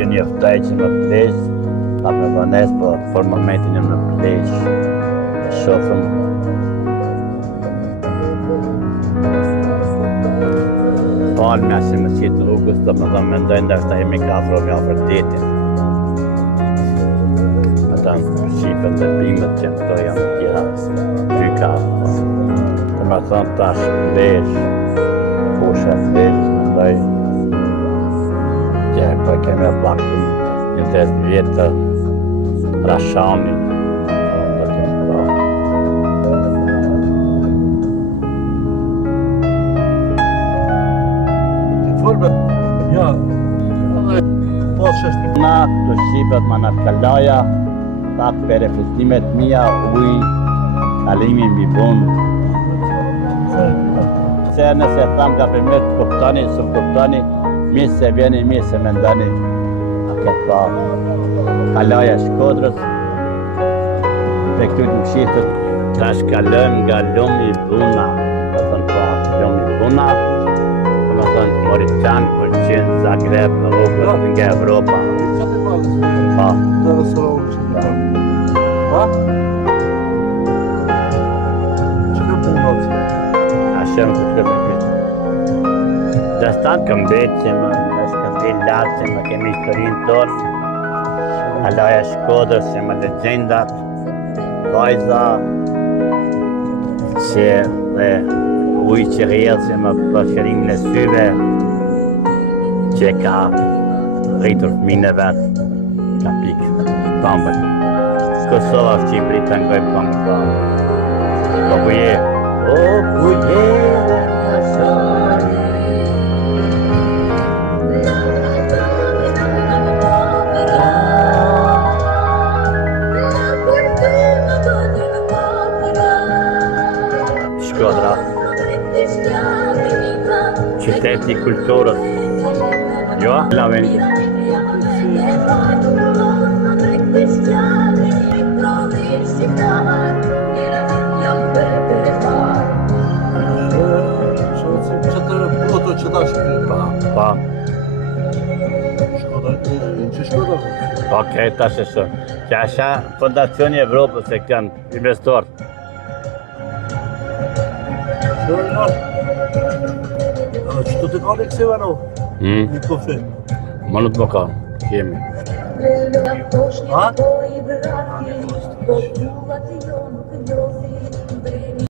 ju njoftoj që më plesh, pa me vones, po për momentin e më plesh. Shofëm. Palmja që më qitë rrugës, të më dhe mendojnë dhe është jemi kafro me afër detin. Me të në shqipën dhe bimët që në këto janë tjera, ty kafro. Të më thonë tash plesh, kushe plesh, mendoj, që po kemi e plakë një 10 vjetë Rashani. Ja, Na këtu shqipët ma në kallaja, pak për reflektimet mija, uj, kalimi mbi punë. Se nëse tham ka përmet kuptani, së kuptani, mirë se vjeni, mirë se mendani, a këtë pa kallaja Shkodrës, dhe këtu të mshitët, tash kalëm nga lumi i buna, të thënë pa, lumi i buna, Maurican, Burqin, Zagreb, rrugët nga Evropa. Pa. Të rësërohë që të pa? Që të të nëtë? A shumë të shumë e këtë. Dhe stanë këmbet që më është këmbet latë që më kemi historinë tonë. Alaja Shkodrës që më legendat, vajza që dhe ujë që rrjedhë që më përshërim në syve që ka rritur fëmijën e vetë, ka pikë pëmbën. Kosova, Shqipëri të ngojmë pëmbë pa. Po buje, o buje, Shkodra. Qyteti kulturës. Jo? Laveni. Që të ploto që ta shkri? Pa. Që Shkodra? Okej, tash e shumë. Që asha Fondacioni Evropës e kanë investor. Që të ka në këseve në? Një kofi? Më nuk më ka, kemi. Ha?